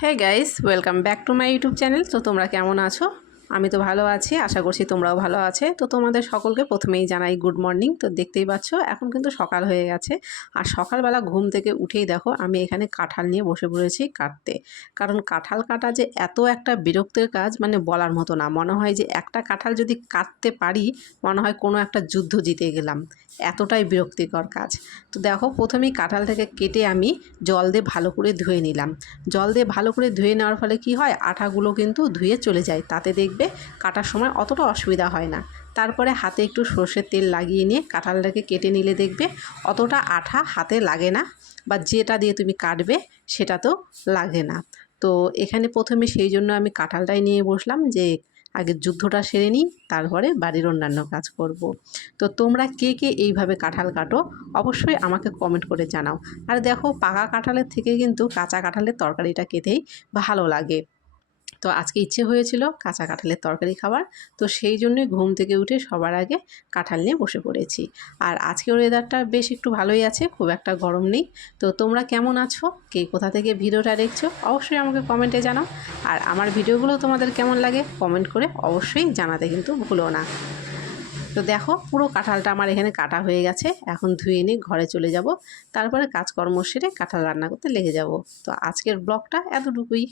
হ্যাঁ guys welcome back to my YouTube channel তো তোমরা কেমন আছো? আমি তো ভালো আছি, আশা করছি তোমরাও ভালো আছে। তো তোমাদের সকলকে প্রথমেই জানাই গুড মর্নিং তো দেখতেই পাচ্ছ, এখন কিন্তু সকাল হয়ে গেছে। আর সকালবেলা ঘুম থেকে উঠেই দেখো, আমি এখানে কাঁঠাল নিয়ে বসে পড়েছি কাটতে। কারণ কাঁঠাল কাটা যে এত একটা বিরক্তের কাজ মানে বলার মতো না। মনে হয় যে একটা কাঁঠাল যদি কাটতে পারি, মনে হয় কোনো একটা যুদ্ধ জিতে গেলাম। এতটাই বিরক্তিকর কাজ। তো দেখো, প্রথমেই কাঁঠাল থেকে কেটে আমি জল দিয়ে ভালো করে ধুয়ে নিলাম। জল দিয়ে ভালো করে ধুয়ে নেওয়ার ফলে কি হয়, আঠাগুলো কিন্তু ধুয়ে চলে যায়। তাতে দেখবে কাটার সময় অতটা অসুবিধা হয় না। তারপরে হাতে একটু সর্ষের তেল লাগিয়ে নিয়ে কাঁঠালটাকে কেটে নিলে দেখবে অতটা আঠা হাতে লাগে না বা যেটা দিয়ে তুমি কাটবে সেটা তো লাগে না। তো এখানে প্রথমে সেই জন্য আমি কাঁঠালটাই নিয়ে বসলাম যে আগে যুদ্ধটা সেরে নিই, তারপরে বাড়ির অন্যান্য কাজ করব। তো তোমরা কে কে এইভাবে কাঁঠাল কাটো অবশ্যই আমাকে কমেন্ট করে জানাও। আর দেখো পাকা কাঁঠালের থেকে কিন্তু কাঁচা কাঁঠালের তরকারিটা খেতেই ভালো লাগে। তো আজকে ইচ্ছে হয়েছিল কাঁচা কাঁঠালের তরকারি খাবার। তো সেই জন্যই ঘুম থেকে উঠে সবার আগে কাঁঠাল নিয়ে বসে পড়েছি। আর আজকের ওয়েদারটা বেশ একটু ভালোই আছে, খুব একটা গরম নেই। তো তোমরা কেমন আছো? কে কোথা থেকে ভিডিওটা দেখছ? অবশ্যই আমাকে কমেন্টে জানাও। আর আমার ভিডিওগুলো তোমাদের কেমন লাগে কমেন্ট করে অবশ্যই জানাতে কিন্তু ভুলো না। তো দেখো, পুরো কাঁঠালটা আমার এখানে কাটা হয়ে গেছে। এখন ধুয়ে নিয়ে ঘরে চলে যাব। তারপরে কাজকর্ম সেরে কাঁঠাল রান্না করতে লেগে যাব। তো আজকের ব্লগটা এতটুকুই।